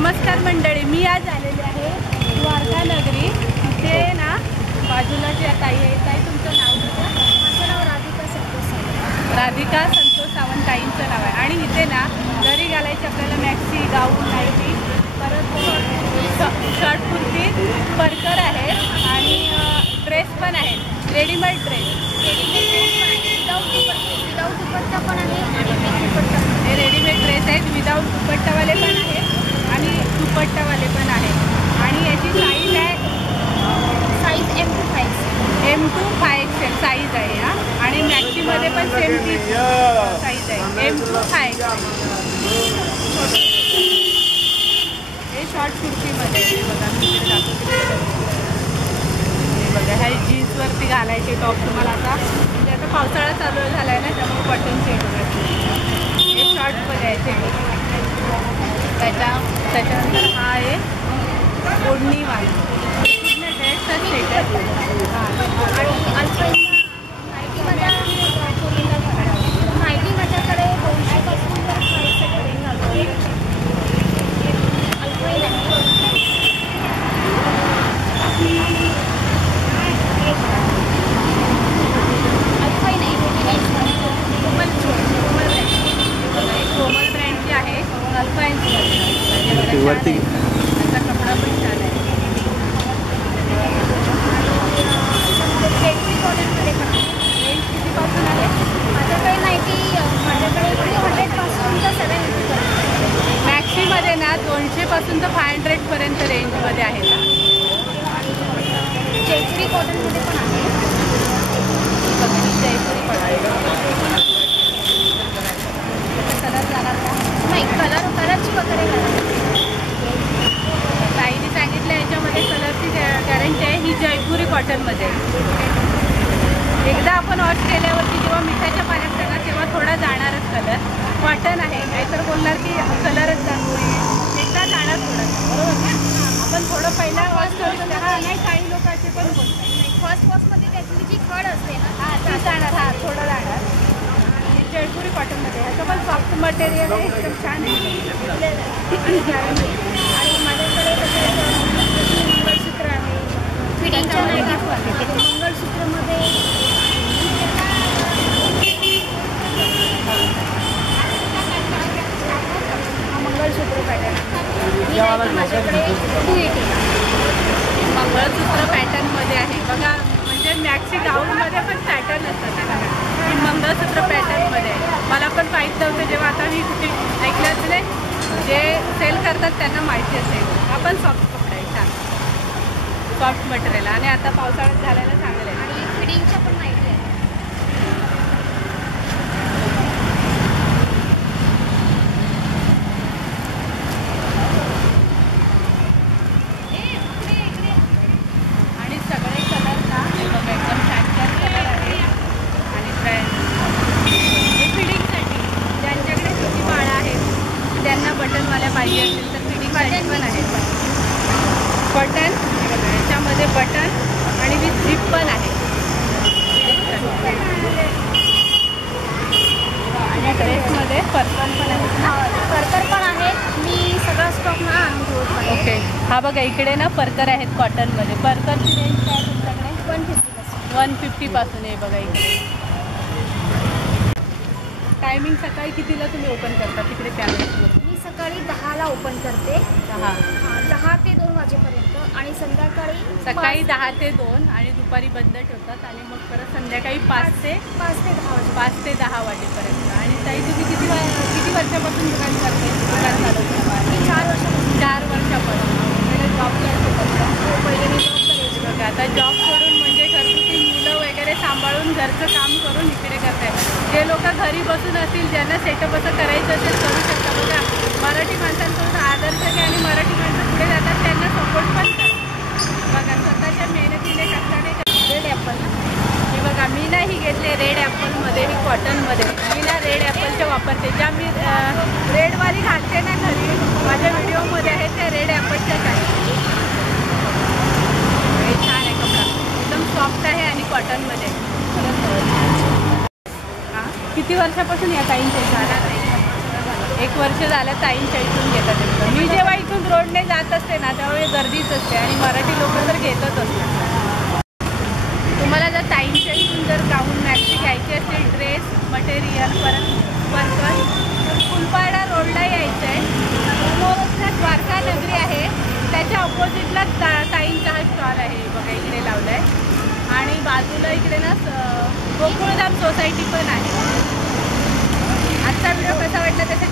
नमस्कार मंडळी, मी आज आलेले आहे द्वारका नगरी. इथे ना बाजूला जी ताई आहे, ताई तुमचं नाव कसं? माझं नाव राधिका संतोष सावंत. राधिका संतोष सावंत ताईंचं नाव आहे. आणि इथे ना घरी घालायची आपल्याला मॅक्सी, गाऊन, नाईटी, परत शर्ट, कुर्ती, परकर आहे आणि ड्रेस पण आहेत, रेडीमेड ड्रेस. विदाऊट दुपट्टा पण आहे आणि विथ दुपट्टा. हे रेडीमेड ड्रेस आहेत, विदाऊट दुपट्टावाले पण आहेत आणि दुपट्टावाले पण आहेत. आणि याची साईज आहे, साईज M2 5 XL साईज आहे हा. आणि मॅक्सीमध्ये पण सेम तीच साईज आहे, M2 5 हे शॉर्ट कुर्तीमध्ये आहे. बघा मी बघा, ह्या जीन्सवरती घालायचे टॉप तुम्हाला. आता म्हणजे आता पावसाळा चालू झाला आहे ना, त्यामुळे कॉटन सेट हे शॉर्टमध्ये आहे. त्याच्यानंतर हा आहे ओढणीवाला, पूर्ण ड्रेसचा सेट आहे. आणि नाईटी माझ्याकडे 200 पासून तर 40 रेंज आहे. अल्फाईन आहे. कोमल ब्रँडची आहे, अल्फाईनची वरती. त्याचा कपडा पण छान आहे. रेंज कितीपासून आहे? माझ्याकडे नाईटी माझ्याकडे 200 पासून तर 700. मॅक्सीमध्ये ना 200 पासून तर 500 पर्यंत रेंजमध्ये आहे ना. जयपुरी कॉटनमध्ये पण आहे. जयपुरी पण आहे. कलर जाणार का? नाही, कलरची वगैरे ताईने सांगितलं याच्यामध्ये कलरची गॅरंटी आहे. ही जयपुरी कॉटनमध्ये. एकदा आपण वॉश केल्यावरती जेव्हा मिठाच्या पाण्यात टाका तेव्हा थोडा जाणारच कलर. कॉटन आहे, नाहीतर बोलणार की कलरच जातो, एकदा जाणार थोडा, बरोबर ना. आपण थोडं पहिला वॉश करू. नाही, काही लोकांचे पण बोलतात नाही. फर्स्ट वॉशमध्ये त्यातली जी खड असते ना, ती जाणार. थोडं जाणार. आणि जयपुरी कॉटनमध्ये ह्याचं पण सॉफ्ट मटेरियल आहे, एकदम छान आहे. आणि माझ्याकडे मंगळसूत्र आहे. फिडिंगच्या मंगळसूत्रमध्ये मंगळसूत्र पॅटर्न माझ्याकडे 280. मंगळसूत्र पॅटर्नमध्ये आहे बघा. म्हणजे मॅक्सी गाऊनमध्ये पण पॅटर्न असतात ते बघा. ही मंगळसूत्र पॅटर्नमध्ये आहे. मला पण माहीत नव्हतं, जेव्हा आता मी कुठे ऐकलंच नाही. जे सेल करतात त्यांना माहिती असेल. आपण सॉफ्ट कपडा आहे, छान सॉफ्ट मटेरियल. आणि आता पावसाळ्यात घालायला चांगलं आहे. आणि फिडिंगच्या पण माहिती आहे. आणि सगळे कलर ना बघा एकदम छान छान कलर आहे. आणि हे फिडिंगसाठी ज्यांच्याकडे छोटी बाळं आहेत, त्यांना बटनवाल्या पाहिजे असेल तर फिडिंगसाठी पण आहे. बटन बघा, याच्यामध्ये बटन आणि विथ झिप पण आहे. आणि ड्रेसमध्ये पर्पल पण आहे. पर्कर पण आहेत. मी सगळा स्टॉक ना आणून ठेवत. ओके, हा बघा इकडे ना पर्कर आहेत कॉटनमध्ये. पर्करची रेंज काय आहे तुमच्याकडे? 150 पासून आहे बघा इकडे. टायमिंग सकाळी कितीला तुम्ही ओपन करता तिकडे त्यावेळेस? मी सकाळी 10ला ओपन करते. 10 ते 2 वाजेपर्यंत. आणि सकाळी 10 ते 2 आणि दुपारी बंद ठेवतात. आणि मग परत संध्याकाळी 5 ते 10 वाजेपर्यंत. आणि ताई तुम्ही किती वर्षापासून दुकान करते? दुकान चालवते? मी 4 वर्षापासून. 4 वर्षापासून. पहिले जॉब करत होता? पहिले मी जॉब करायची. बघा, आता जॉब सोडून म्हणजे घरगुती मुलं वगैरे सांभाळून घरचं काम करून इकडे करताय. जे लोक घरी बसून असतील, ज्यांना सेटअप असं करायचं असेल करू शकता. बघा, मराठी माणसांकडून आदर्श घ्या आणि मराठी माणसं पुढे जातात, त्यांना सपोर्ट पण करा. बघा, स्वतःच्या मेहनतीने कष्टाने. रेड ॲपल ना, हे बघा मी नाही घेतले रेड ॲपलमध्ये, ही कॉटनमध्ये. मी ना रेड ॲपलच्या वापरते. ज्या मी रेडवाली घालते ना घरी, माझ्या व्हिडिओमध्ये आहे त्या रेड ॲपलच्याच आहे. हे छान आहे कपडा, एकदम सॉफ्ट आहे आणि कॉटनमध्ये. हां, किती वर्षापासून या ताईंच्या झाला? 1 वर्ष झालं ताईंच्या इथून घेतात. मी जेव्हा इथून रोज संडे जात असते ना त्यावेळी गर्दीच असते आणि मराठी लोक तर घेतच असतात. तुम्हाला जर ताईंच्या इथून जर गाऊन मॅक्सी घ्यायची असतील, ड्रेस मटेरियल परत वर्कर, तर फुलपाडा रोडला यायचं आहे. समोरच द्वारका नगरी आहे, त्याच्या ऑपोजिटला ताईंचा हा स्टॉल आहे बघा, इकडे लावला आहे. आणि बाजूला इकडे ना गोकुळधाम सोसायटी पण आहे. आजचा व्हिडिओ कसा वाटला त्यासाठी